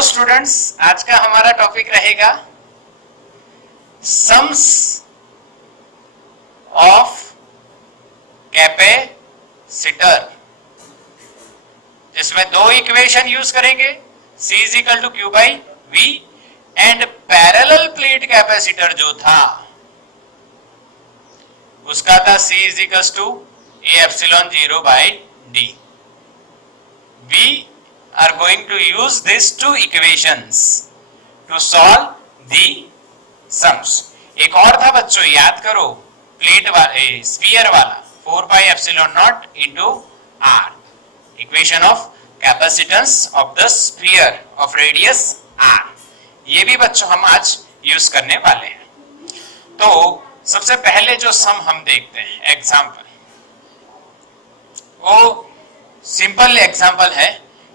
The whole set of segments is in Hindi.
हेलो स्टूडेंट्स, आज का हमारा टॉपिक रहेगा सम्स ऑफ कैपेसिटर, जिसमें दो इक्वेशन यूज करेंगे। C is equal to Q by V and parallel plate capacitor जो था उसका था C is equal to A epsilon 0 by D. We are going to use these two equations to solve the sums. एक और था बच्चों, याद करो, प्लेट वाला स्फीयर वाला 4 pi epsilon not into r, equation of capacitance of the sphere of radius r। ये भी बच्चों हम आज यूज करने वाले हैं। तो सबसे पहले जो सम हम देखते हैं एग्जांपल, वो सिंपल एग्जांपल है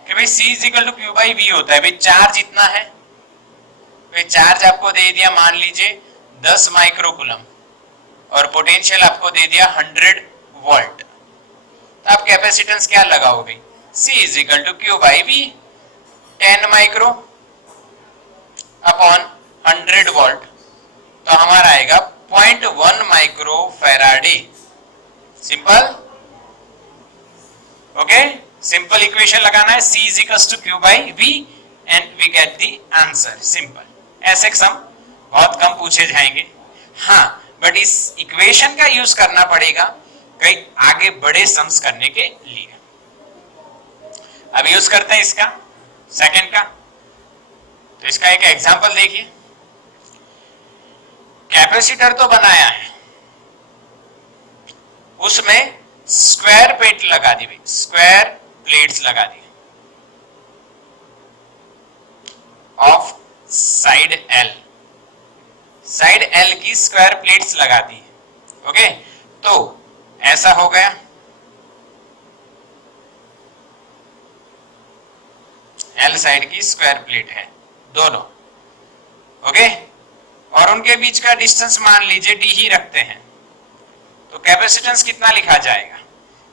कि भाई C is equal to Q by V होता है। भाई चार्ज इतना है, भाई चार्ज आपको दे दिया मान लीजिए 10 माइक्रोकूलम और पोटेंशियल आपको दे दिया 100 वोल्ट। तो आप कैपेसिटेंस क्या लगाओगे? C is equal to Q by V 10 micro upon 100 volt, तो हमारा आएगा 0.1 micro farad. Simple, okay, simple equation लगाना है। C is equal to Q by V and we get the answer. Simple. ऐसे सम बहुत कम पूछे जाएंगे, हाँ, बट इस इक्वेशन का यूज करना पड़ेगा कई आगे बड़े सम्स करने के लिए। अब यूज करते हैं इसका सेकंड का। तो इसका एक एग्जांपल देखिए। कैपेसिटर तो बनाया है, उसमें स्क्वायर प्लेट लगा दी, भाई स्क्वायर प्लेट्स लगा दी of side L, side L की स्क्वायर प्लेट्स लगा दी। ओके, तो ऐसा हो गया। L साइड की स्क्वायर प्लेट है दोनों, ओके, और उनके बीच का डिस्टेंस मान लीजिए d ही रखते हैं। तो कैपेसिटेंस कितना लिखा जाएगा?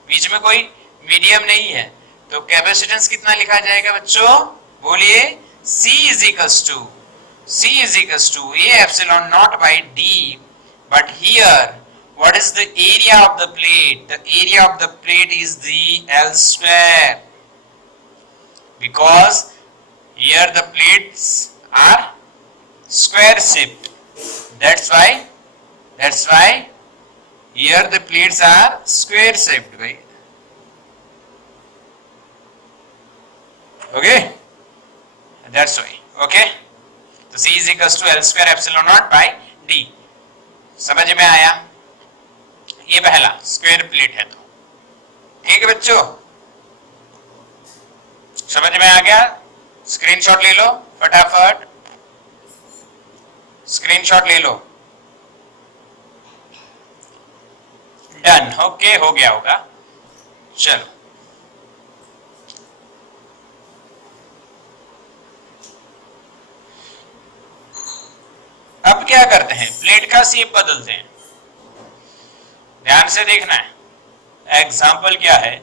बीच में कोई मीडियम नहीं है, तो कैपेसिटेंस कितना लिखा जाएगा बच्चों? बोलिए। C is equals to A epsilon naught by D, but here what is the area of the plate? The area of the plate is the L square, because here the plates are square shaped. That's why here the plates are square shaped, right? Okay, that's why. Okay, तो C is equals to L square epsilon naught by D। समझ में आया? ये पहला स्क्वायर प्लेट है, तो ठीक है बच्चों, समझ में आ गया? स्क्रीनशॉट ले लो फटाफट, स्क्रीनशॉट ले लो। डन, ओके, हो गया होगा। चलो, अब क्या करते हैं? प्लेट का शेप बदलते हैं। ध्यान से देखना है, एग्जाम्पल क्या है?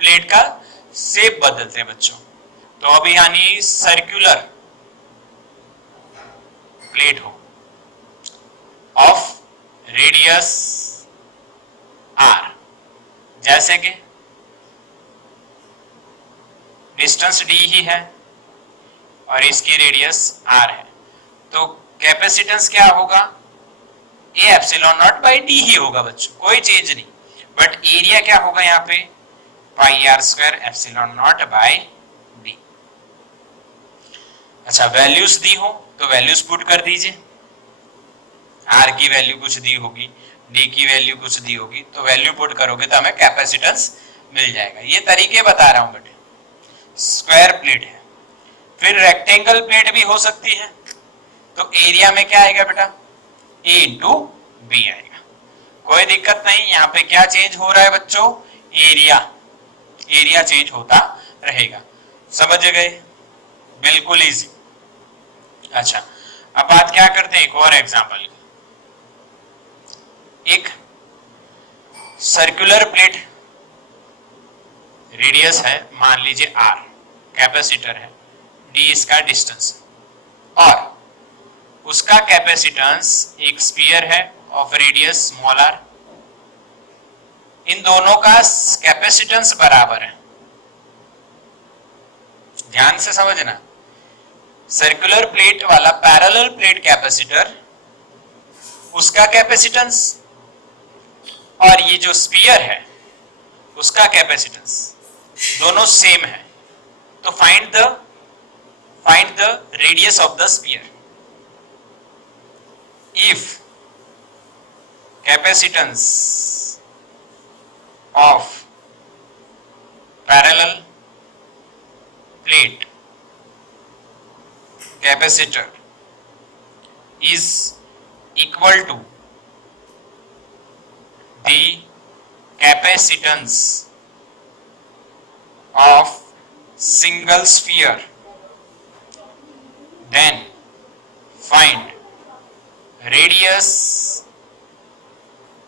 प्लेट का शेप बदलते हैं बच्चों। तो अभी यानी सर्कुलर प्लेट हो ऑफ रेडियस r, जैसे कि डिस्टेंस d ही है और इसकी रेडियस r है, तो कैपेसिटेंस क्या होगा? A epsilon naught by D ही होगा बच्चों, कोई चेंज नहीं। बट एरिया क्या होगा यहाँ पे? Pi R square epsilon naught by D. अच्छा, वैल्यूज दी हो तो वैल्यूज पुट कर दीजिए। R की वैल्यू कुछ दी होगी, D की वैल्यू कुछ दी होगी, तो वैल्यू पुट करोगे तो हमें कैपेसिटेंस मिल जाएगा। ये तरीके बता रहा हूं बेटे। स्क्वायर प्लेट है, फिर रेक्टेंगल प्लेट भी हो सकती है, तो एरिया में क्या आएगा बेटा? A इंटू बी आएगा। कोई दिक्कत नहीं, यहाँ पे क्या चेंज हो रहा है बच्चों? एरिया चेंज होता रहेगा। समझ गए? बिल्कुल इजी। अच्छा, अब बात क्या करते हैं? एक और एग्जांपल, एक सर्कुलर प्लेट, रेडियस है मान लीजिए r, कैपेसिटर है, डी इसका डिस्टेंस, और उसका कैपेसिटेंस एक स्फीयर है ऑफ रेडियस स्मॉल आर। इन दोनों का कैपेसिटेंस बराबर है, ध्यान से समझना। सर्कुलर प्लेट वाला पैरेलल प्लेट कैपेसिटर, उसका कैपेसिटेंस और ये जो स्फीयर है उसका कैपेसिटेंस दोनों सेम है। तो find the radius of the sphere. If capacitance of parallel plate capacitor is equal to the capacitance of single sphere, then find radius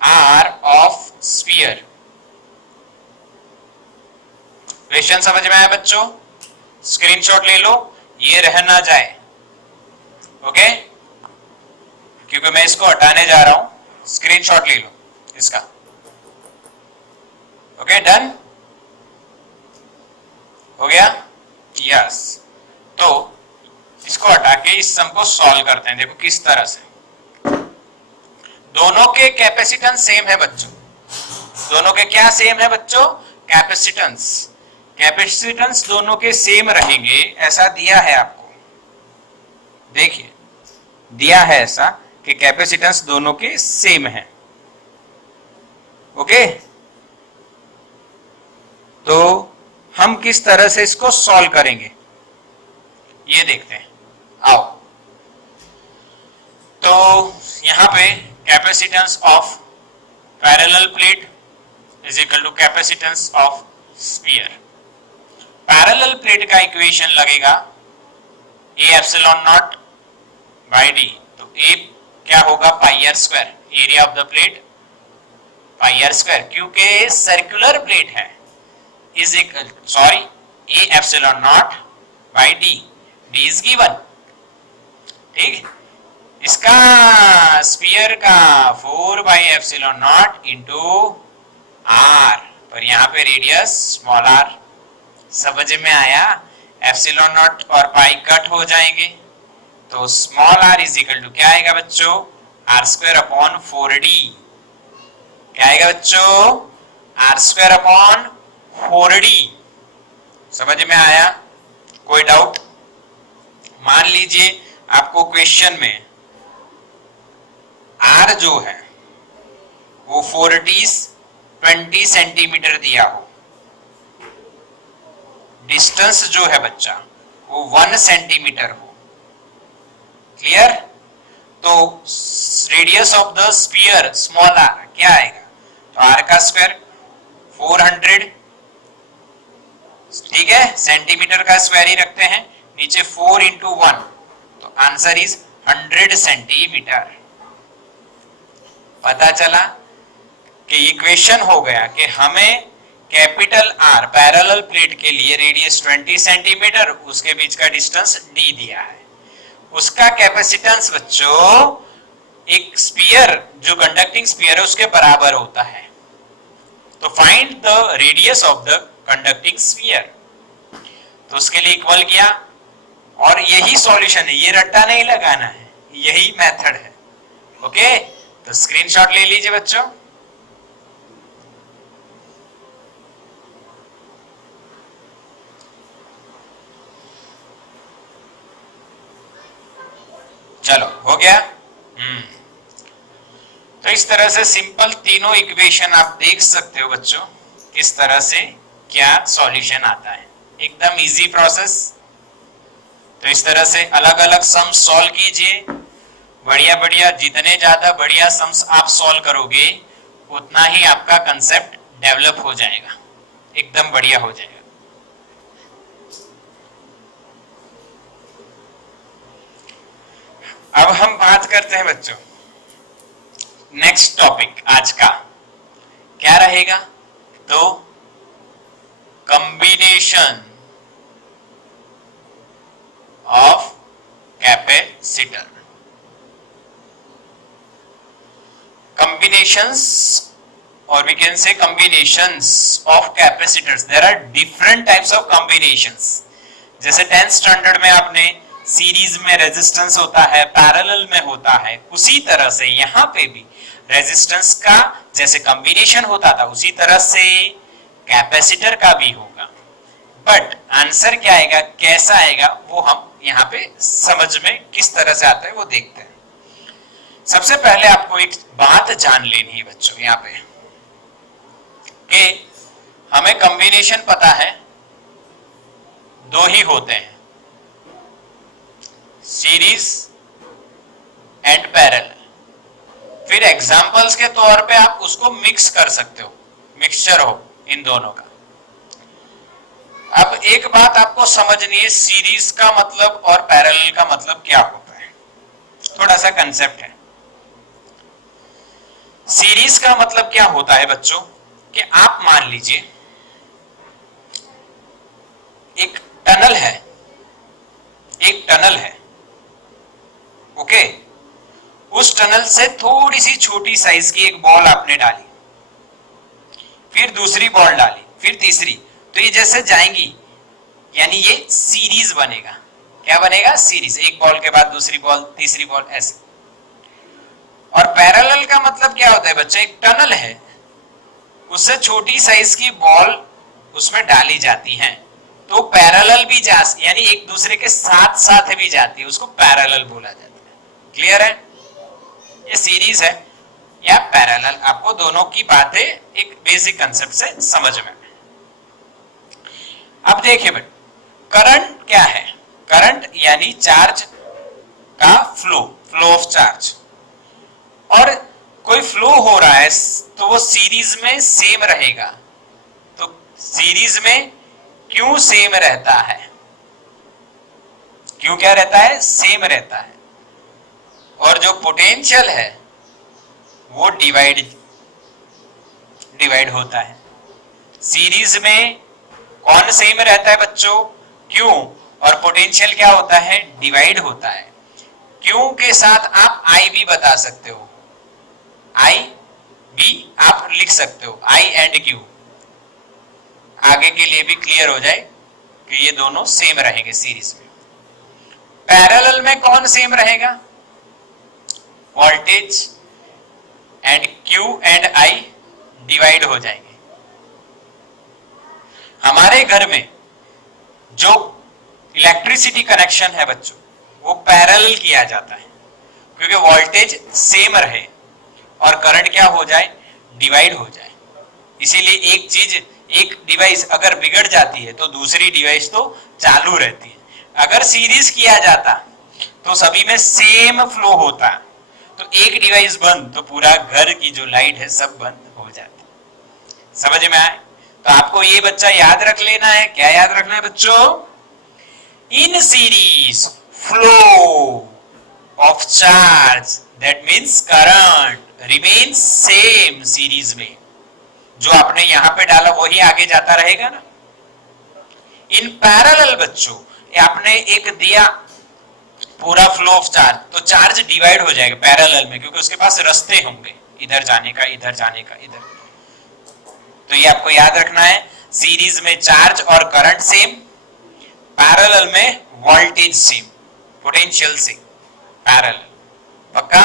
r of sphere। Question समझ में आया बच्चों? स्क्रीनशॉट ले लो, ये रह ना जाए, ओके? क्योंकि मैं इसको हटाने जा रहा हूं, स्क्रीनशॉट ले लो इसका। ओके, डन हो गया? यस। तो इसको हटा के इस सम को सॉल्व करते हैं। देखो किस तरह से, दोनों के कैपेसिटेंस सेम है बच्चों। दोनों के क्या सेम है बच्चों? कैपेसिटेंस। कैपेसिटेंस दोनों के सेम रहेंगे, ऐसा दिया है आपको। देखिए दिया है ऐसा कि कैपेसिटेंस दोनों के सेम है, ओके? तो हम किस तरह से इसको सॉल्व करेंगे ये देखते हैं, आओ। तो यहां पे capacitance of parallel plate is equal to capacitance of sphere. Parallel plate का इक्वेशन लगेगा A epsilon naught by D. तो ए क्या होगा? Pi R square, area of the plate pi R square, क्योंकि सर्कुलर प्लेट है। Is equal, sorry, A epsilon naught by D, D is given, ठीक। इसका स्फीयर का 4 by epsilon naught into R, पर यहां पे रेडियस स्मॉल आर। समझ में आया? एप्सिलॉन नॉट और पाई कट हो जाएंगे, तो small R is equal to क्या आएगा बच्चों? R square upon 4d। क्या आएगा बच्चों? R square upon 4d। समझ में आया? कोई डाउट? मान लीजिए आपको क्वेश्चन में आर जो है वो 20 सेंटीमीटर दिया हो, डिस्टेंस जो है बच्चा वो 1 सेंटीमीटर हो, क्लियर? तो radius of the sphere small R क्या आएगा? तो आर का स्क्वायर 400, ठीक है, सेंटीमीटर का स्क्वायर ही रखते हैं, नीचे 4 इंटू 1, तो आंसर इज 100 सेंटीमीटर। पता चला कि इक्वेशन हो गया कि हमें कैपिटल आर पैरेलल प्लेट के लिए रेडियस 20 सेंटीमीटर, उसके बीच का डिस्टेंस डी दिया है, उसका कैपेसिटेंस बच्चों एक स्फीयर जो कंडक्टिंग स्फीयर है उसके बराबर होता है। तो find the radius of the conducting sphere, तो उसके लिए इक्वल किया, और यही सॉल्यूशन है, ये रट्टा नहीं लगाना है, यही मेथड है, ओके? तो स्क्रीनशॉट ले लीजिए बच्चों। चलो हो गया। तो इस तरह से सिंपल तीनों इक्वेशन आप देख सकते हो बच्चों, किस तरह से क्या सॉल्यूशन आता है, एकदम इजी प्रोसेस। तो इस तरह से अलग अलग सम्स सॉल्व कीजिए, बढ़िया बढ़िया, जितने ज्यादा बढ़िया सम्स आप सॉल्व करोगे उतना ही आपका कंसेप्ट डेवलप हो जाएगा, एकदम बढ़िया हो जाएगा। अब हम बात करते हैं बच्चों, नेक्स्ट टॉपिक आज का क्या रहेगा? तो combination capacitor. Combinations, or we can say combinations of capacitors. There are different types of combinations. जैसे 10th स्टैंडर्ड में आपने सीरीज में रेजिस्टेंस होता है, पैरेलल में होता है, उसी तरह से यहाँ पे भी रेजिस्टेंस का जैसे कॉम्बिनेशन होता था उसी तरह से कैपेसिटर का भी होगा. बट आंसर क्या आएगा, कैसा आएगा, वो हम यहाँ पे समझ में किस तरह से आता है वो देखते हैं. सबसे पहले आपको एक बात जान लेनी है बच्चों यहाँ पे कि हमें कॉम्बिनेशन पता है दो ही होते हैं, सीरीज एंड पैरेलल. फिर एग्जांपल्स के तौर पे आप उसको मिक्स कर सकते हो, मिक्सचर हो इन दोनों का. अब एक बात आपको समझनी है, सीरीज का मतलब और पैरेलल का मतलब क्या होता है. थोड़ा सा कंसेप्ट है. सीरीज का मतलब क्या होता है बच्चों कि आप मान लीजिए एक टनल है, एक टनल है, ओके. उस टनल से थोड़ी सी छोटी साइज की एक बॉल आपने डाली, फिर दूसरी बॉल डाली, फिर तीसरी, तो ये जैसे जाएंगी यानी ये सीरीज बनेगा. क्या बनेगा, सीरीज. एक बॉल के बाद दूसरी बॉल, तीसरी बॉल, ऐसे. और पैरेलल का मतलब क्या होता है बच्चे, एक टनल है, उससे छोटी साइज की बॉल उसमें डाली जाती है, तो पैरेलल भी जा यानी एक दूसरे के साथ साथ भी जाती है, उसको पैरेलल बोला जाता है. क्लियर है, ये सीरीज है या पैरेलल, आपको दोनों की बातें एक बेसिक कंसेप्ट से समझ में. अब देखिए बेटा, करंट क्या है, करंट यानी चार्ज का फ्लो, फ्लो ऑफ चार्ज. और कोई फ्लो हो रहा है तो वो सीरीज में सेम रहेगा. तो सीरीज में क्यों सेम रहता है, क्यों क्या रहता है, सेम रहता है. और जो पोटेंशियल है वो डिवाइड होता है. सीरीज में कौन सेम रहता है बच्चों, क्यों, और पोटेंशियल क्या होता है, डिवाइड होता है. क्यों के साथ आप आई भी बता सकते हो, आई बी आप लिख सकते हो, आई एंड क्यू, आगे के लिए भी क्लियर हो जाए कि ये दोनों सेम रहेंगे सीरीज में. पैरेलल में कौन सेम रहेगा, voltage and Q and I divide हो जाएंगे. हमारे घर में जो इलेक्ट्रिसिटी कनेक्शन है बच्चों वो पैरेलल किया जाता है, क्योंकि वोल्टेज सेम रहे और करंट क्या हो जाए, डिवाइड हो जाए. इसीलिए एक चीज, एक डिवाइस अगर बिगड़ जाती है तो दूसरी डिवाइस तो चालू रहती है. अगर सीरीज किया जाता तो सभी में सेम फ्लो होता, तो एक डिवाइस बंद तो पूरा घर की जो लाइट है सब बंद हो जाती. समझ में आए, तो आपको ये बच्चा याद रख लेना है. क्या याद रखना है बच्चों, in series flow of charge, that means current remain same. Series में जो आपने यहां पे डाला वही आगे जाता रहेगा ना. इन पैरेलल बच्चों आपने एक दिया पूरा फ्लो ऑफ चार्ज, तो चार्ज डिवाइड हो जाएगा पैरेलल में, क्योंकि उसके पास रास्ते होंगे इधर जाने का, इधर जाने का, इधर. तो ये आपको याद रखना है, सीरीज में चार्ज और करंट सेम, पैरेलल में voltage same, potential same, parallel. पक्का,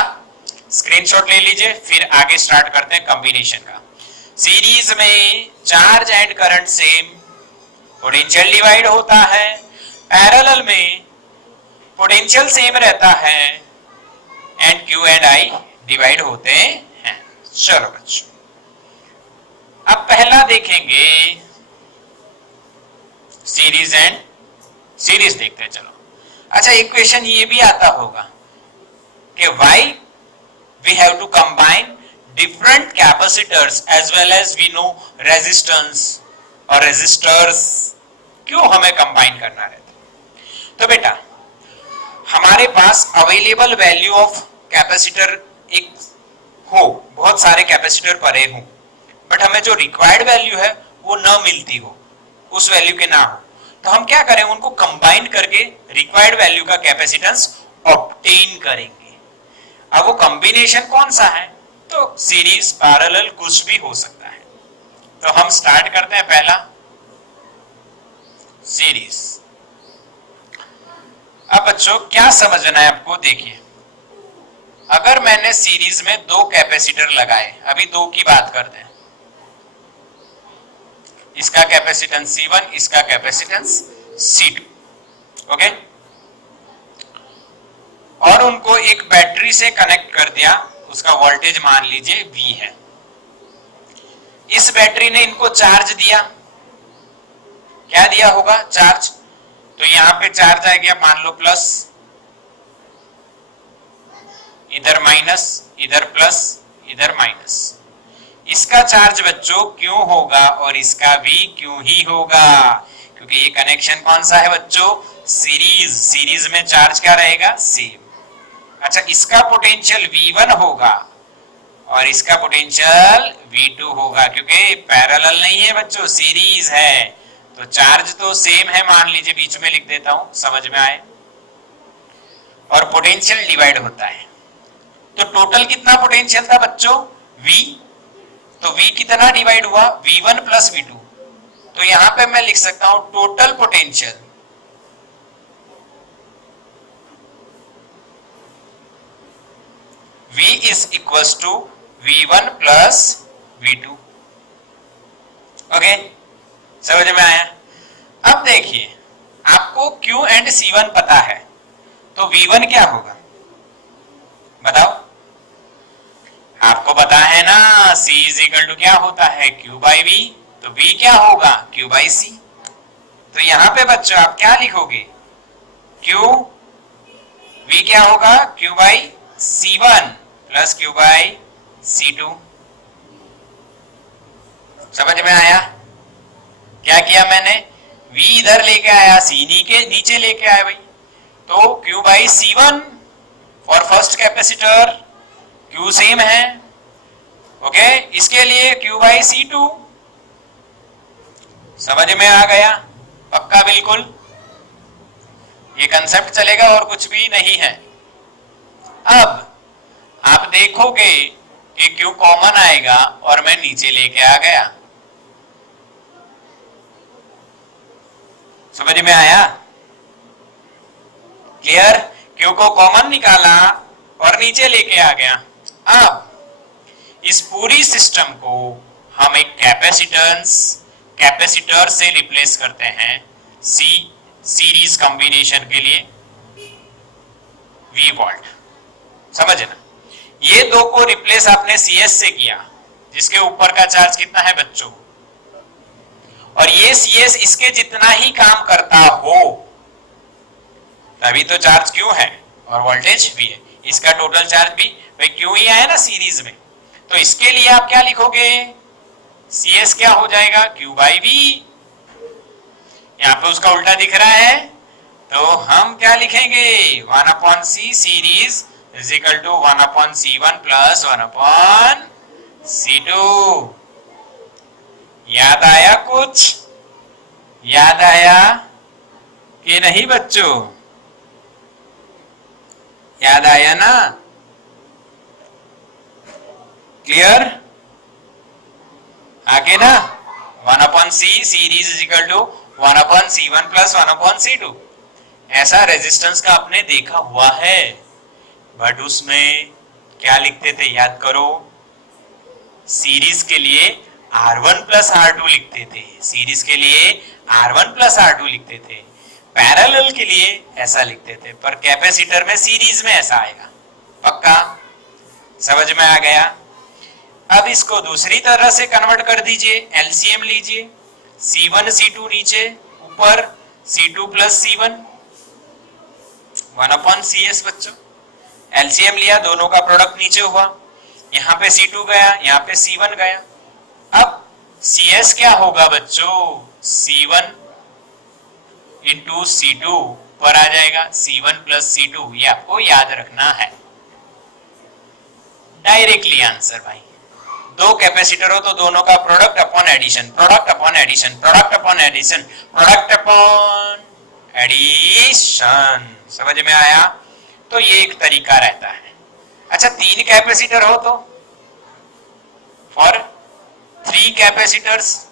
स्क्रीनशॉट ले लीजिए, फिर आगे स्टार्ट करते हैं कॉम्बिनेशन का. सीरीज में charge and current same, potential divide होता है. पैरेलल में पोटेंशियल सेम रहता है and Q and I divide होते हैं. चलो बच्चों, अब पहला देखेंगे सीरीज एंड सीरीज देखते हैं. चलो, अच्छा एक क्वेश्चन ये भी आता होगा कि why we have to combine different capacitors as well as we know resistance और resistors, क्यों हमें कंबाइन करना रहता है. तो बेटा हमारे पास अवेलेबल वैल्यू ऑफ कैपेसिटर एक हो, बहुत सारे कैपेसिटर पड़े हों, बट हमें जो रिक्वायर्ड वैल्यू है वो न मिलती हो, उस वैल्यू के ना हो, तो हम क्या करें, उनको कंबाइन करके रिक्वायर्ड वैल्यू का कैपेसिटेंस ऑब्टेन करेंगे। अब वो कॉम्बिनेशन कौन सा है, तो सीरीज पैरेलल कुछ भी हो सकता है। तो हम स्टार्ट करते हैं पहला सीरीज। अब बच्चों क्या समझना है आपको, देखिए अगर मैंने सीरीज में दो कैपेसिटर लगाए, अभी दो की बात करते हैं, इसका कैपेसिटेंस C1, इसका कैपेसिटेंस C2, ओके, और उनको एक बैटरी से कनेक्ट कर दिया, उसका वोल्टेज मान लीजिए V है। इस बैटरी ने इनको चार्ज दिया, क्या दिया होगा, चार्ज। तो यहां पे चार्ज आ गया मान लो प्लस, इधर माइनस, इधर प्लस, इधर माइनस। इसका चार्ज बच्चों क्यों होगा और इसका भी क्यों ही होगा, क्योंकि ये कनेक्शन कौन सा है बच्चों, सीरीज। सीरीज में चार्ज क्या रहेगा, सेम। अच्छा, इसका पोटेंशियल V1 होगा और इसका पोटेंशियल V2 होगा, क्योंकि पैरेलल नहीं है बच्चों, सीरीज है, तो चार्ज तो सेम है, मान लीजिए बीच में लिख देता हूं समझ में आए, और पोटेंशियल डिवाइड होता है। तो टोटल कितना पोटेंशियल था बच्चों, V, तो V कितना डिवाइड हुआ, V1 प्लस V2। तो यहां पे मैं लिख सकता हूं total potential V is equal to V1 plus V2, okay, समझ में आया। अब देखिए आपको Q एंड C1 पता है, तो V1 क्या होगा बताओ, आपको पता है ना, C इज इक्वल टू क्या होता है, Q बाई V, तो V क्या होगा, Q बाई C। तो यहां पे बच्चों आप क्या लिखोगे, Q, V क्या होगा, Q by C1 plus Q by C2। समझ में आया, क्या किया मैंने, V इधर लेके आया, C नीचे लेके आया भाई, तो Q by C1 for first capacitor, Q same है, ओके, इसके लिए Q बाई C2। समझ में आ गया, पक्का बिल्कुल, ये कंसेप्ट चलेगा और कुछ भी नहीं है। अब आप देखोगे कि Q कॉमन आएगा और मैं नीचे लेके आ गया, समझ में आया, क्लियर, Q को कॉमन निकाला और नीचे लेके आ गया। अब इस पूरी सिस्टम को हम एक कैपेसिटर से रिप्लेस करते हैं सीरीज कॉम्बिनेशन के लिए V वोल्ट, समझना। ये दो को रिप्लेस आपने CS से किया, जिसके ऊपर का चार्ज कितना है बच्चों, और ये CS इसके जितना ही काम करता हो, तभी तो चार्ज Q है और वोल्टेज V है। इसका टोटल चार्ज भी भाई Q ही आया ना सीरीज में, तो इसके लिए आप क्या लिखोगे, CS क्या हो जाएगा, Q बाई V। यहाँ पे उसका उल्टा दिख रहा है, तो हम क्या लिखेंगे, 1 upon C series is equal to 1 upon C1 plus 1 upon C2। याद आया कुछ, याद आया कि नहीं बच्चों, याद आया ना, क्लियर, आगे ना, 1 upon C series is equal to 1 upon C1 plus 1 upon C2। ऐसा रेजिस्टेंस का आपने देखा हुआ है, बट उसमें क्या लिखते थे याद करो, सीरीज के लिए R1 प्लस R2 लिखते थे, सीरीज के लिए R1 प्लस R2 लिखते थे, पैरेलल के लिए ऐसा लिखते थे, पर कैपेसिटर में सीरीज में ऐसा आएगा, पक्का, समझ में आ गया। अब इसको दूसरी तरह से कन्वर्ट कर दीजिए, एलसीएम लीजिए, C1 C2 नीचे, ऊपर C2 plus C1 1 upon CS बच्चों, एलसीएम लिया, दोनों का प्रोडक्ट नीचे हुआ, यहाँ पे C2 गया, यहाँ पे C1 गया। अब CS क्या होगा बच्चों, C1 इंटू C2 पर आ जाएगा, C1 प्लस C2, ये आपको याद रखना है। डायरेक्टली आंसर भाई, दो कैपेसिटर हो तो दोनों का product upon addition, product upon addition, product upon addition, product upon addition, समझ में आया। तो ये एक तरीका रहता है। अच्छा 3 कैपेसिटर हो तो फॉर 3 कैपेसिटर्स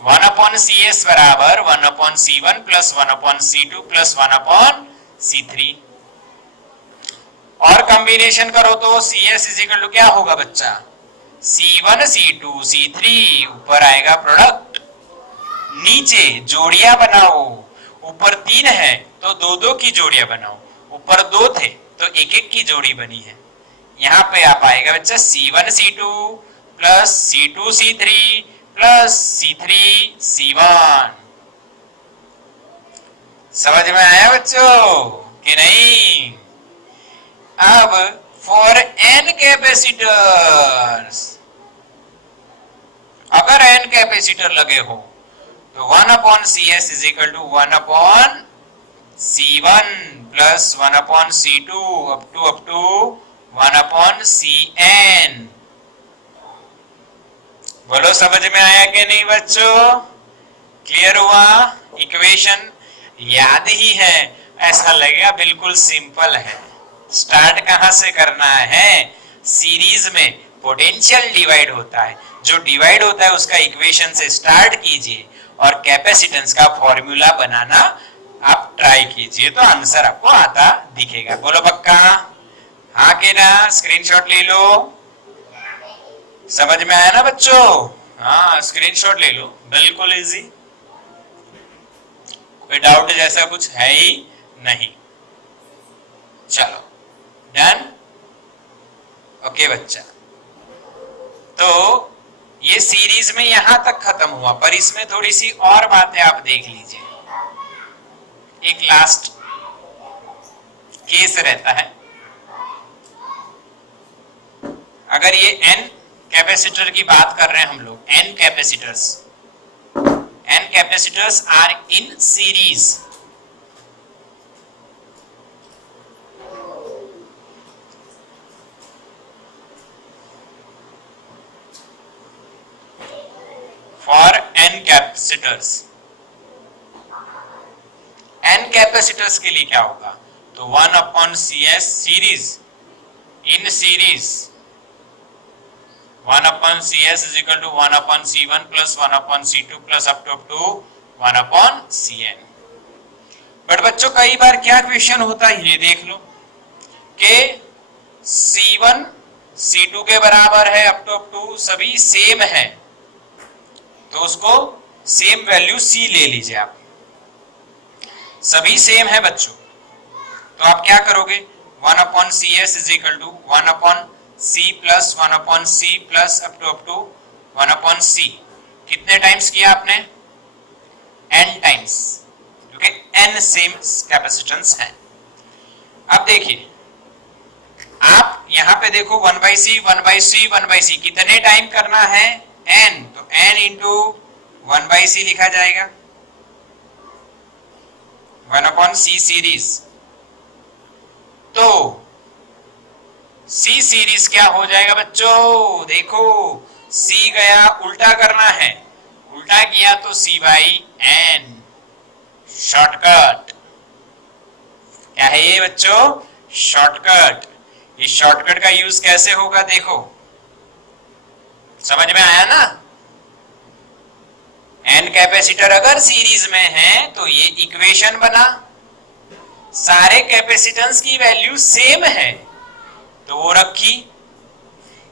1/CS बराबर 1/C1 plus 1/C2 plus 1/C3। और कॉम्बिनेशन करो तो CS इज इक्वल टू क्या होगा बच्चा, C1 C2 C3, ऊपर आएगा प्रोडक्ट, नीचे जोड़ियां बनाओ, ऊपर 3 है तो 2-2 की जोड़ियां बनाओ, ऊपर 2 थे तो 1-1 की जोड़ी बनी है। यहाँ पे आप आएगा बच्चा C1 C2 plus C2 C3 plus C3 C1। समझ में आया बच्चों कि नहीं? अब फॉर n कैपेसिटर्स, अगर n कैपेसिटर लगे हो तो 1/CS is equal to 1/C1 plus 1/C2 up to 1/CN। बोलो समझ में आया कि नहीं बच्चों? क्लियर हुआ? इक्वेशन याद ही है, ऐसा लगेगा बिल्कुल सिंपल है। स्टार्ट कहां से करना है? सीरीज में पोटेंशियल डिवाइड होता है, जो डिवाइड होता है उसका इक्वेशन से स्टार्ट कीजिए और कैपेसिटेंस का फॉर्मूला बनाना आप ट्राई कीजिए तो आंसर आपको आता दिखेगा। बोलो पक्का? हाँ के ना? स्क्रीनशॉट ले लो। समझ में आया ना बच्चों? हाँ स्क्रीनशॉट ले लो, बिल्कुल इजी, कोई डाउट जैसा कुछ है ही नहीं। चलो डन? ओके बच्चा, तो ये सीरीज में यहां तक खत्म हुआ, पर इसमें थोड़ी सी और बातें आप देख लीजिए। एक लास्ट केस रहता है, अगर ये n कैपेसिटर की बात कर रहे हैं हम लोग, n capacitors are in series, for n capacitors के लिए क्या होगा, तो 1/CS series in series 1/CS is equal to 1/C1 plus 1/C2 plus up to 1/CN। But बच्चों कई बार क्या क्वेश्चन होता है, ये देख लो कि C1 C2 के बराबर है, अप टू सभी सेम है, तो उसको सेम वैल्यू C ले लीजिए आप। सभी सेम है बच्चों, तो आप क्या करोगे, 1/CS is equal to 1/C plus 1/C plus up to 1/C। कितने टाइम्स किया आपने? n टाइम्स, क्योंकि n सेम कैपेसिटेंस है। अब देखिए आप यहां पे देखो 1/C 1/C 1/C कितने टाइम करना है, n, तो n इंटू 1/C लिखा जाएगा 1/C सीरीज। तो C सीरीज क्या हो जाएगा बच्चों, देखो C गया, उल्टा करना है, उल्टा किया तो C/n, शॉर्टकट। क्या है ये बच्चों? शॉर्टकट। इस शॉर्टकट का यूज कैसे होगा देखो, समझ में आया ना? n कैपेसिटर अगर सीरीज में है तो ये इक्वेशन बना, सारे कैपेसिटेंस की वैल्यू सेम है तो वो रखी।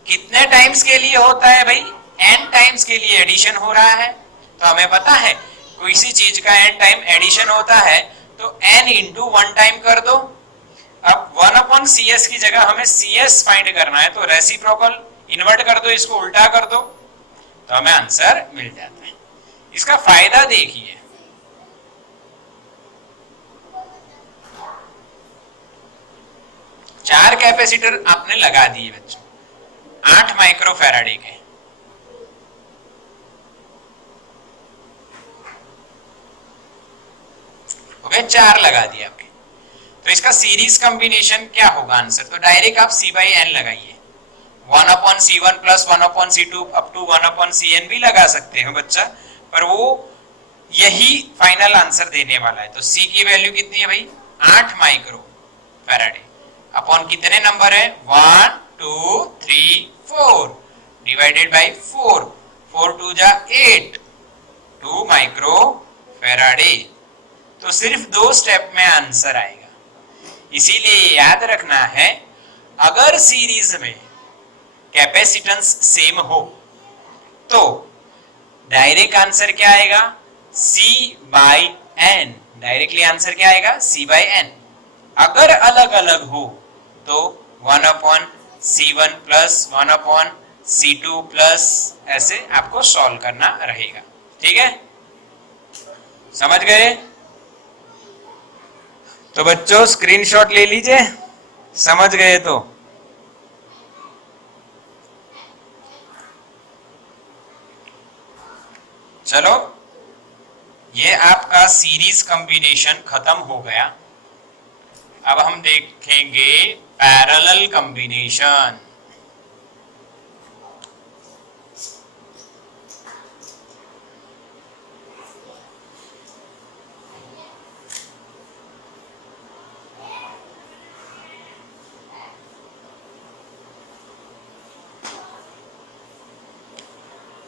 कितने टाइम्स के लिए होता है भाई? n टाइम्स के लिए एडिशन हो रहा है, तो हमें पता है किसी चीज का n टाइम एडिशन होता है तो n इंटू 1 टाइम कर दो। अब 1/CS की जगह हमें CS फाइंड करना है, तो रेसिप्रोकल इन्वर्ट कर दो, इसको उल्टा कर दो, तो हमें आंसर मिल जाता है। इसका फायदा देखिए, चार कैपेसिटर आपने लगा दिए बच्चों, 8 माइक्रोफैराडे के, ओके 4 लगा दिए आपके, तो इसका सीरीज कॉम्बिनेशन क्या होगा आंसर, तो डायरेक्ट आप C/n लगाइए, 1/C1 plus 1/C2 up to 1/CN भी लगा सकते हैं बच्चा, पर वो यही फाइनल आंसर देने वाला है। तो C की वैल्यू कितनी है भाई? 8 माइक्रो फैराडे अपॉन कितने नंबर है? 1 2 3 4 डिवाइडेड बाय 4, 4 2 जा 8, 2 माइक्रो फैराडे। तो सिर्फ 2 स्टेप में आंसर आएगा। इसीलिए याद रखना है, अगर सीरीज में कैपेसिटेंस सेम हो तो डायरेक्ट आंसर क्या आएगा? C/n। डायरेक्टली आंसर क्या आएगा? C/n। अगर अलग अलग हो तो 1/C1 प्लस 1/C2 प्लस, ऐसे आपको सॉल्व करना रहेगा। ठीक है, समझ गए? तो बच्चों स्क्रीनशॉट ले लीजिए, समझ गए तो। चलो, ये आपका सीरीज कॉम्बिनेशन खत्म हो गया। अब हम देखेंगे parallel combination.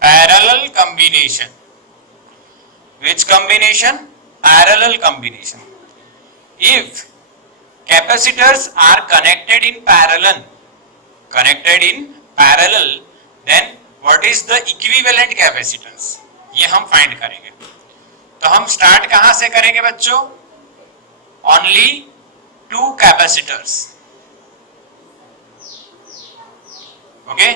Parallel combination. Which combination? Parallel combination. If capacitors are connected in parallel, then what is the equivalent capacitance? ये हम फाइंड करेंगे। तो हम स्टार्ट कहां से करेंगे बच्चों? Only 2 capacitors. Okay,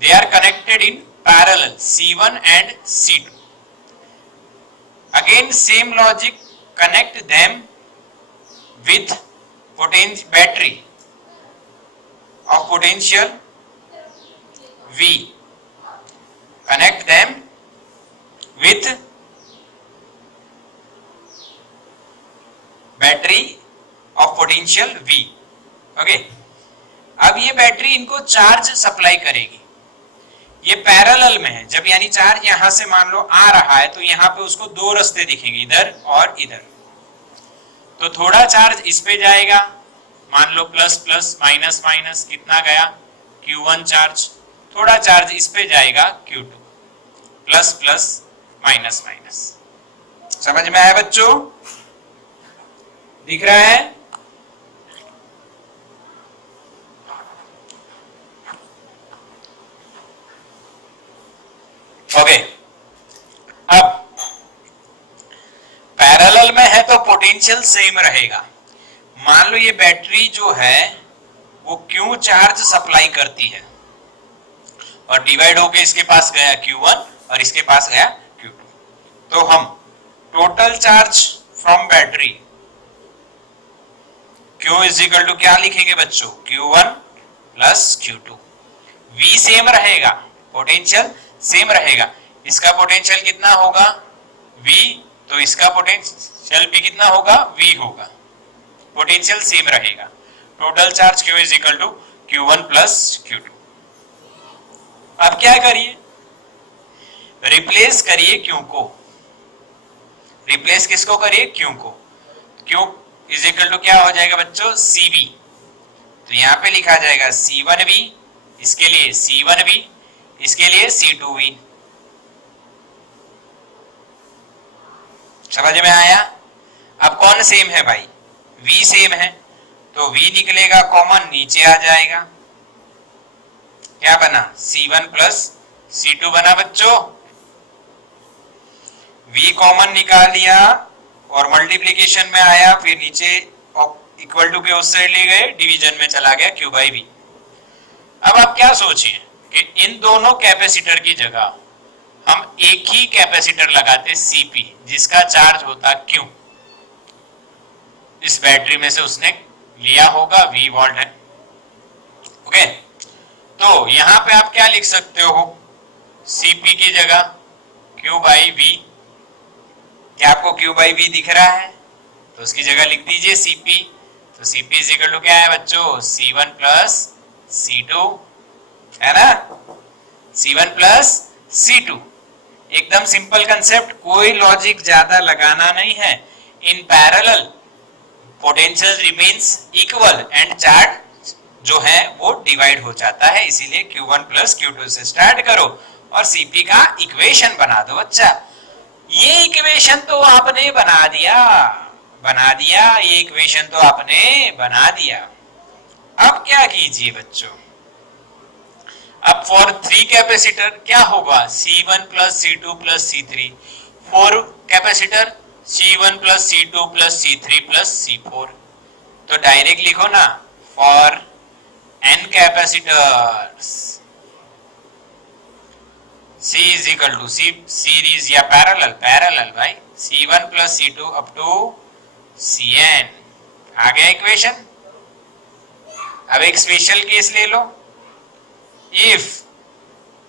they are connected in parallel, C1 and C2. Again same logic, connect them with battery of potential V. Connect them with battery of potential V. Okay, अब ये बैटरी इनको चार्ज सप्लाई करेगी। ये पैरेलल में है, जब यानी चार्ज यहां से मान लो आ रहा है तो यहाँ पे उसको 2 रास्ते दिखेंगे, इधर और इधर। तो थोड़ा चार्ज इस पे जाएगा, मान लो प्लस प्लस माइनस माइनस, कितना गया? Q1 charge. थोड़ा चार्ज इस पे जाएगा, Q2, plus plus minus minus. समझ में आया बच्चों? दिख रहा है? ओके, अब पैरेलल में है तो पोटेंशियल सेम रहेगा। मान लो ये बैटरी जो है वो Q चार्ज सप्लाई करती है और डिवाइड होके इसके पास गया Q1 और इसके पास गया Q2। तो हम total charge from battery Q is equal to क्या लिखेंगे बच्चों? Q1 plus Q2। V same रहेगा, पोटेंशियल सेम रहेगा। इसका पोटेंशियल कितना होगा? V, तो इसका पोटेंशियल भी कितना होगा? V होगा। पोटेंशियल सेम रहेगा। Total charge Q is equal to Q1 plus Q2। अब क्या करिए? रिप्लेस करिए Q को। रिप्लेस किसको करिए? Q को। Q इज इक्वल टू क्या हो जाएगा बच्चों? CB। तो यहाँ पे लिखा जाएगा C1V, इसके लिए C1V, इसके लिए C2V। समझ में आया? अब कौन सेम है भाई? V सेम है, तो V निकलेगा कॉमन, नीचे आ जाएगा। क्या बना? C1 प्लस C2 बना बच्चों। V कॉमन निकाल लिया और मल्टीप्लीकेशन में आया, फिर नीचे इक्वल टू के उस साइड ले गए, डिवीजन में चला गया Q/V। अब आप क्या सोचिए कि इन दोनों कैपेसिटर की जगह हम एक ही कैपेसिटर लगाते Cp, जिसका चार्ज होता Q। इस बैटरी में से उसने लिया होगा, V वोल्ट है। ओके, तो यहां पे आप क्या लिख सकते हो? Cp की जगह Q/V। क्या आपको Q/V दिख रहा है? तो उसकी जगह लिख दीजिए Cp। तो Cp इज इक्वल टू क्या है बच्चों? C1 प्लस C2, है ना? C1 plus C2। एकदम सिंपल कंसेप्ट, कोई लॉजिक ज्यादा लगाना नहीं है। In parallel potential remains equal and charge जो है वो डिवाइड हो जाता है, इसीलिए Q1 प्लस Q2 से स्टार्ट करो और Cp का इक्वेशन बना दो बच्चा। ये इक्वेशन तो आपने बना दिया, ये इक्वेशन तो आपने बना दिया। अब क्या कीजिए बच्चों, अब फॉर 3 कैपेसिटर क्या होगा, C1 plus C2 plus C3, 4 capacitor C1 plus C2 plus C3 plus C4। तो डायरेक्ट लिखो ना, for n capacitors C is equal to series या पैरेलल भाई, C1 plus C2 up to Cn। आ गया इक्वेशन। अब एक स्पेशल केस ले लो, if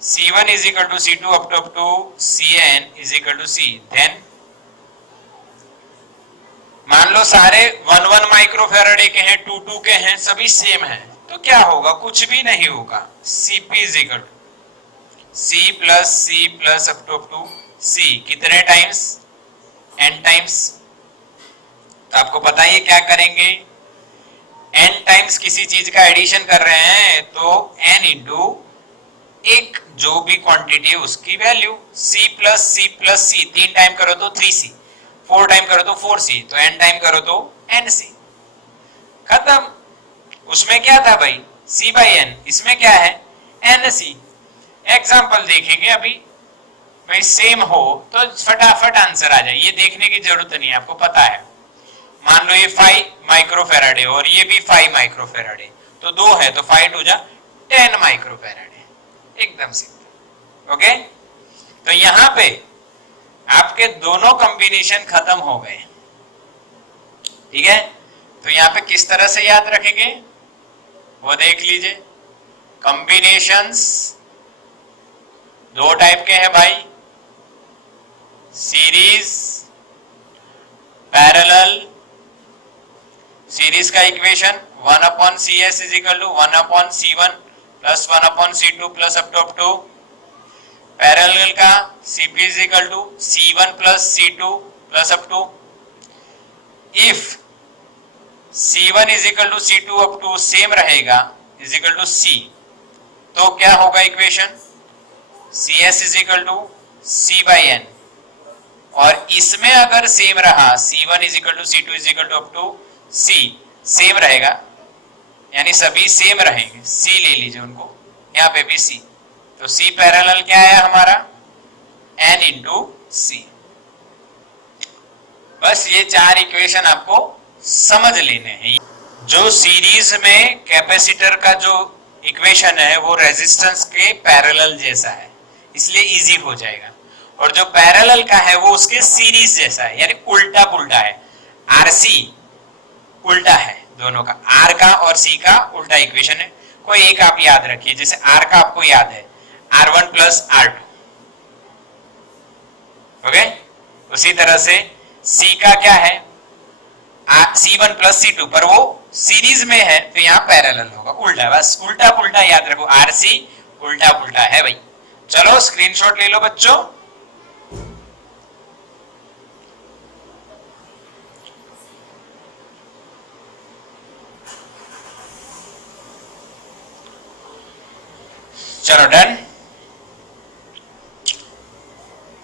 C1 is equal to C2 up to Cn is equal to C, then मान लो सारे 1 माइक्रोफैराडे के हैं, 2 के हैं, सभी सेम हैं, तो क्या होगा, कुछ भी नहीं होगा। Cp is equal to C plus up to C, कितने टाइम्स, n टाइम्स। तो आपको पता ही क्या करेंगे, n टाइम्स किसी चीज का एडिशन कर रहे हैं तो n इंटू एक जो भी क्वांटिटी है उसकी value, C plus C 3 time करो तो 3C, 4 टाइम करो तो 4C, तो n टाइम करो तो nC, खत्म। उसमें क्या था भाई, C बाई n, इसमें क्या है nC। एग्जाम्पल देखेंगे अभी, भाई सेम हो तो फटाफट आंसर आ जाए, ये देखने की जरूरत नहीं है, आपको पता है। मान लो ये 5 माइक्रोफैराडे और ये भी 5 माइक्रोफैराडे, तो 2 है तो 5 टू जा 10 माइक्रोफैराडे, एकदम सिंपल। ओके, तो यहां पे आपके दोनों कॉम्बिनेशन खत्म हो गए, ठीक है। तो यहां पे किस तरह से याद रखेंगे वो देख लीजिए। कॉम्बिनेशंस 2 टाइप के हैं भाई, सीरीज, पैरेलल। सीरीज का equation 1 upon CS is equal to 1 upon C1 plus 1 upon C2 plus up to. Parallel का Cp is equal to C1 plus C2 plus up to. If C1 is equal to C2 up to same रहेगा इज इक्वल टू C, तो क्या होगा equation, CS is equal to C by n। और इसमें अगर सेम रहा, C1 is equal to C2 is equal to up to C, same रहेगा, यानी सभी सेम रहेंगे, C ले लीजिए उनको, यहाँ पे भी C, तो C पैरेलल क्या है हमारा, n इंटू C। बस ये 4 इक्वेशन आपको समझ लेने हैं। जो सीरीज में कैपेसिटर का जो इक्वेशन है वो रेजिस्टेंस के पैरेलल जैसा है, इसलिए इजी हो जाएगा, और जो पैरेलल का है वो उसके सीरीज जैसा है, यानी उल्टा पुल्टा है। RC उल्टा है दोनों का, R का और C का उल्टा इक्वेशन है। कोई एक आप याद रखिए, जैसे R का आपको याद है R1 प्लस R2, ओके। उसी तरह से C का क्या है, C1 प्लस C2, पर वो सीरीज में है तो यहाँ पैरेलल होगा, उल्टा, बस उल्टा पुल्टा याद रखो, RC उल्टा पुल्टा है भाई। चलो स्क्रीनशॉट ले लो बच्चों। चलो डन।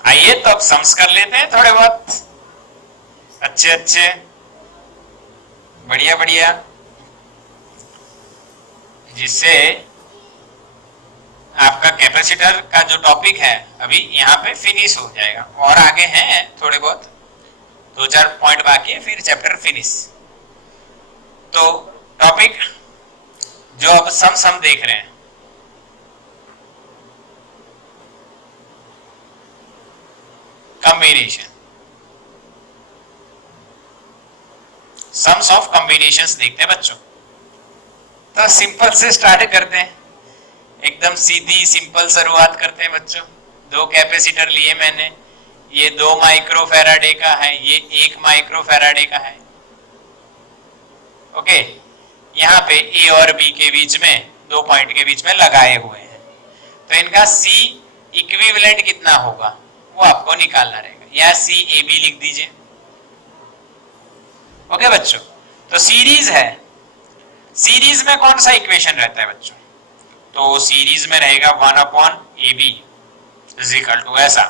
आइए तो अब सम्स कर लेते हैं थोड़े बहुत, अच्छे बढ़िया बढ़िया, जिससे आपका कैपेसिटर का जो टॉपिक है अभी यहाँ पे फिनिश हो जाएगा, और आगे हैं थोड़े बहुत 2-4 पॉइंट बाकी है, फिर चैप्टर फिनिश। तो टॉपिक जो अब सम देख रहे हैं, कॉम्बिनेशन, सम्स ऑफ कॉम्बिनेशंस देखते हैं बच्चों। तो सिंपल से स्टार्ट करते हैं, एकदम सीधी सिंपल शुरुआत करते हैं बच्चों। 2 कैपेसिटर लिए मैंने, ये 2 माइक्रोफैराडे का है, ये 1 माइक्रोफैराडे का है, ओके। यहाँ पे ए और बी के बीच में 2 पॉइंट के बीच में लगाए हुए हैं, तो इनका C इक्विवेलेंट कितना होगा, वो आपको निकालना रहेगा, या सी ए बी लिख दीजिए। ओके बच्चों, तो सीरीज है, सीरीज में कौन सा इक्वेशन रहता है बच्चों? तो सीरीज में रहेगा 1 upon A B is equal to ऐसा,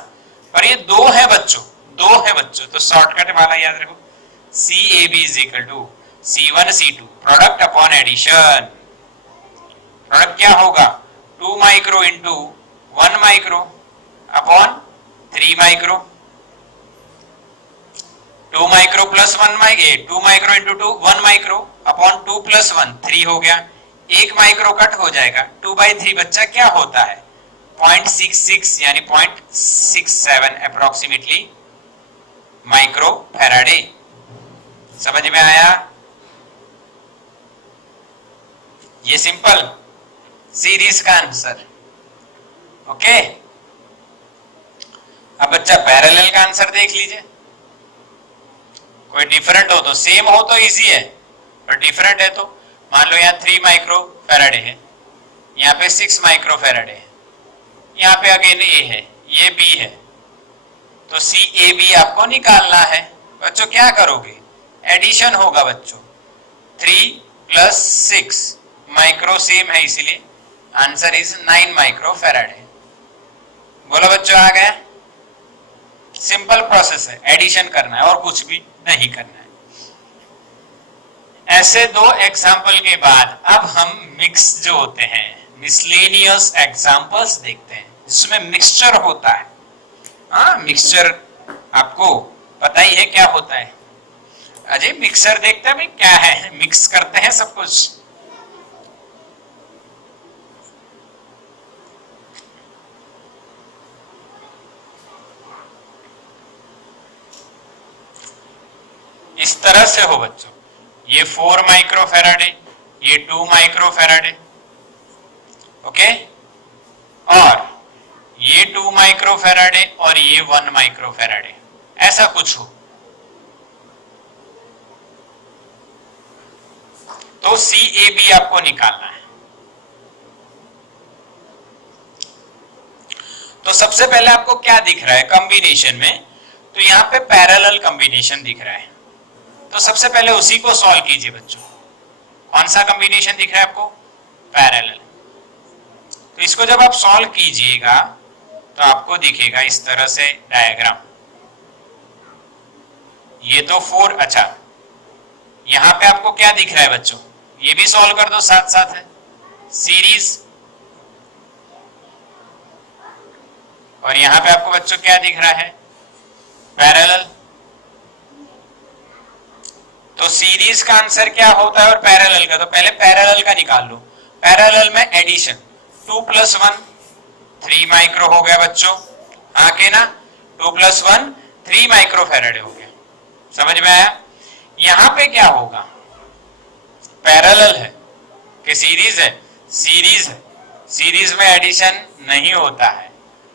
पर ये दो है बच्चों, दो है बच्चों, तो शॉर्टकट वाला याद रखो, C A B is equal to C1 C2 product upon addition. Product क्या होगा? 2 micro into 1 micro upon 3 micro, 2 micro plus 1 micro, 2 micro into 2 1 micro upon 2 plus 1 3 हो गया, 1 माइक्रो कट हो जाएगा, 2/3 बच्चा क्या होता है? 0.66 यानी 0.67 अप्रोक्सीमेटली माइक्रो फैराडे। समझ में आया? ये सिंपल सीरीज का आंसर। ओके, अब बच्चा पैरेलल का आंसर देख लीजिए। कोई डिफरेंट हो तो, सेम हो तो इजी है, और डिफरेंट है तो मान लो यहाँ 3 माइक्रो फैराडे है, यहाँ पे 6 माइक्रो फैराडे है, यहाँ पे अगेन ए है, ये बी है, तो सी ए बी आपको निकालना है। बच्चों क्या करोगे? एडिशन होगा बच्चों, 3 प्लस 6 माइक्रो सेम है, इसीलिए आंसर इज 9 माइक्रो फैराडे। बोलो बच्चों, आ गया? सिंपल प्रोसेस है, एडिशन करना है और कुछ भी नहीं करना है। ऐसे दो एग्जाम्पल के बाद अब हम मिक्स जो होते हैं, मिसलेनियस एग्जाम्पल्स देखते हैं जिसमें मिक्सचर होता है। हाँ, मिक्सचर आपको पता ही है क्या होता है। अजय मिक्सर देखते हैं भाई, क्या है? मिक्स करते हैं सब कुछ। इस तरह से हो बच्चों, ये 4 माइक्रो फैराडे, ये 2 माइक्रो फैराडे, ओके, और ये 2 माइक्रो फैराडे और ये 1 माइक्रो फैराडे, ऐसा कुछ हो तो सी ए बी आपको निकालना है। तो सबसे पहले आपको क्या दिख रहा है कॉम्बिनेशन में? तो यहाँ पे पैरेलल कॉम्बिनेशन दिख रहा है, तो सबसे पहले उसी को सॉल्व कीजिए बच्चों। कौन सा कॉम्बिनेशन दिख रहा है आपको? पैरेलल। तो इसको जब आप सॉल्व कीजिएगा तो आपको दिखेगा इस तरह से डायग्राम। ये तो 4, अच्छा यहां पे आपको क्या दिख रहा है बच्चों? ये भी सॉल्व कर दो साथ साथ है, सीरीज। और यहां पे आपको बच्चों क्या दिख रहा है? पैरेलल। तो सीरीज का आंसर क्या होता है और पैरेलल का? तो पहले पैरेलल का निकाल लो। पैरेलल में एडिशन 2 प्लस 1 3 माइक्रो हो गया बच्चों, हाँ के ना? 2 प्लस 1 3 माइक्रो फैराडे हो गया। समझ में आया? यहां पे क्या होगा? पैरेलल है कि सीरीज है? सीरीज है, सीरीज में एडिशन नहीं होता है।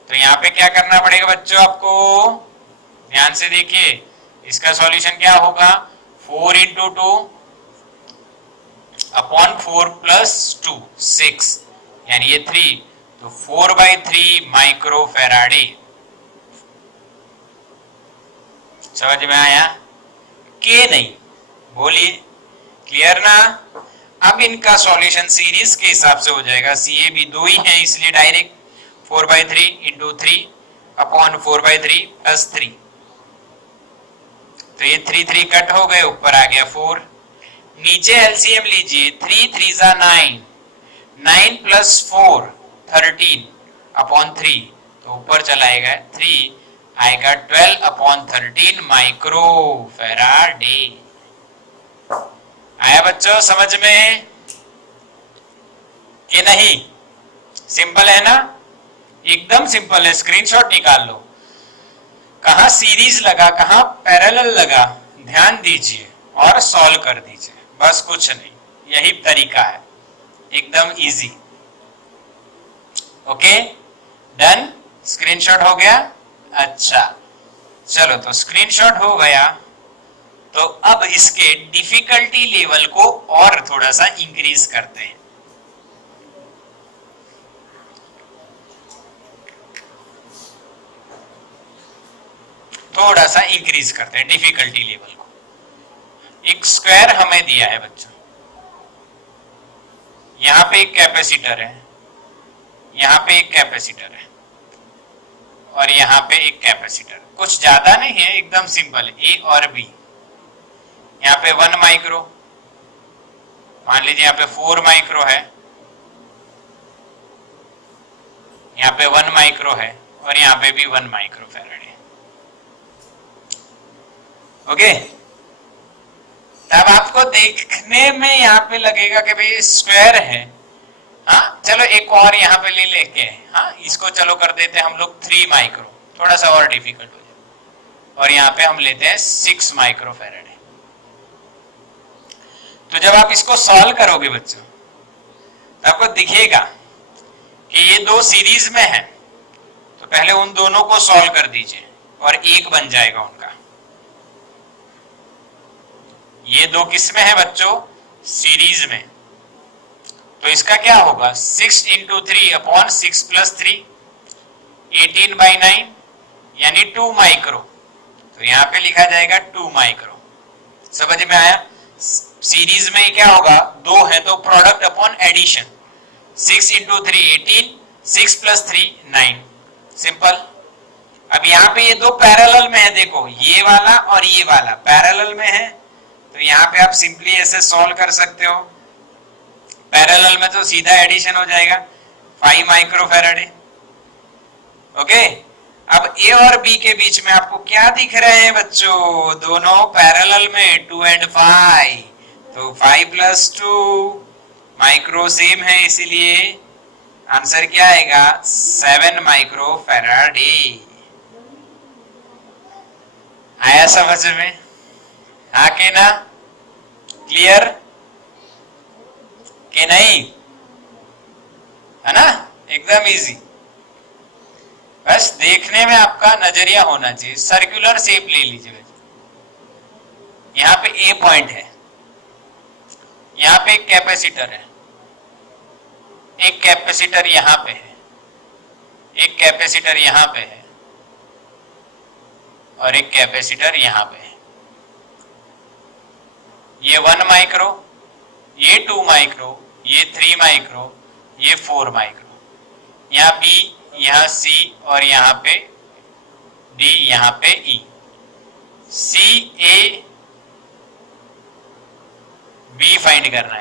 तो यहाँ पे क्या करना पड़ेगा बच्चों आपको? ध्यान से देखिए, इसका सॉल्यूशन क्या होगा? 4 इंटू 2 अपॉन 4 प्लस 2 6, यानी ये 3, तो 4/3 माइक्रो फैराडे। समझ में आया? के नहीं, बोलिए, क्लियर ना? अब इनका सॉल्यूशन सीरीज के हिसाब से हो जाएगा। सी ए बी दो ही है, इसलिए डायरेक्ट 4/3 इंटू 3 अपॉन 4/3 प्लस 3, तो ये 3 3 कट हो गए, ऊपर आ गया 4। नीचे एलसीएम लीजिए, 3 3 जा 9, 9 प्लस 4 13 अपॉन 3, तो ऊपर चलाएगा 3, आएगा 12 अपॉन 13 माइक्रो फैराडे। आया बच्चों समझ में कि नहीं? सिंपल है ना? एकदम सिंपल है, स्क्रीनशॉट निकाल लो। कहां सीरीज लगा, कहां पैरेलल लगा, ध्यान दीजिए और सॉल्व कर दीजिए, बस कुछ नहीं, यही तरीका है, एकदम इजी। Okay, done? स्क्रीनशॉट हो गया? अच्छा चलो, तो स्क्रीनशॉट हो गया, तो अब इसके डिफिकल्टी लेवल को और थोड़ा सा इंक्रीज करते हैं। थोड़ा सा इंक्रीज करते हैं डिफिकल्टी लेवल को। एक स्क्वायर हमें दिया है बच्चों, यहां पे एक कैपेसिटर है, यहां पे एक कैपेसिटर है और यहां पे एक कैपेसिटर। कुछ ज्यादा नहीं है, एकदम सिंपल है, ए और बी। यहाँ पे 1 माइक्रो, मान लीजिए यहाँ पे 4 माइक्रो है, यहाँ पे 1 माइक्रो है और यहाँ पे भी 1 माइक्रो फैराड है। ओके, तब आपको देखने में यहाँ पे लगेगा कि भाई स्क्वायर है। हाँ चलो एक और यहाँ पे ले लेके, हाँ इसको चलो कर देते हैं हम लोग 3 माइक्रो, थोड़ा सा और डिफिकल्ट हो जाए, और यहाँ पे हम लेते हैं 6 माइक्रो फैराड। तो जब आप इसको सॉल्व करोगे बच्चों तो आपको दिखेगा कि ये दो सीरीज में है, तो पहले उन दोनों को सॉल्व कर दीजिए और एक बन जाएगा उनका। ये दो किस में है बच्चों? सीरीज में। तो इसका क्या होगा? 6 इंटू 3 अपॉन 6 प्लस 3, 18/9 यानी 2 माइक्रो। तो यहां पे लिखा जाएगा 2 माइक्रो। समझ में आया? सीरीज में क्या होगा? दो है तो product upon addition, 6 into 3 18, 6 plus 3 9। Simple. अब यहाँ पे ये दो पैरेलल में है, देखो ये वाला और ये वाला पैरेलल में है, तो यहाँ पे आप सिंपली ऐसे सॉल्व कर सकते हो। पैरेलल में तो सीधा एडिशन हो जाएगा, 5 माइक्रो फैराड। ओके, अब ए और बी के बीच में आपको क्या दिख रहे हैं बच्चों? दोनों पैरेलल में 2 और 5, तो 5 प्लस 2 माइक्रो सेम है, इसीलिए आंसर क्या आएगा? 7 माइक्रो फैराड। आया समझ में? हाँ के ना? क्लियर के नहीं? है ना? एकदम इजी। बस देखने में आपका नजरिया होना चाहिए। सर्कुलर शेप ले लीजिए। यहाँ पे ए पॉइंट है, यहाँ पे एक कैपेसिटर है, एक कैपेसिटर यहाँ पे है, एक कैपेसिटर यहाँ पे है और एक कैपेसिटर यहाँ पे है। ये 1 माइक्रो, ये 2 माइक्रो, ये 3 माइक्रो, ये 4 माइक्रो। यहाँ बी, यहाँ सी और यहाँ पे डी, यहाँ पे ई। सी ए बी फाइंड करना है।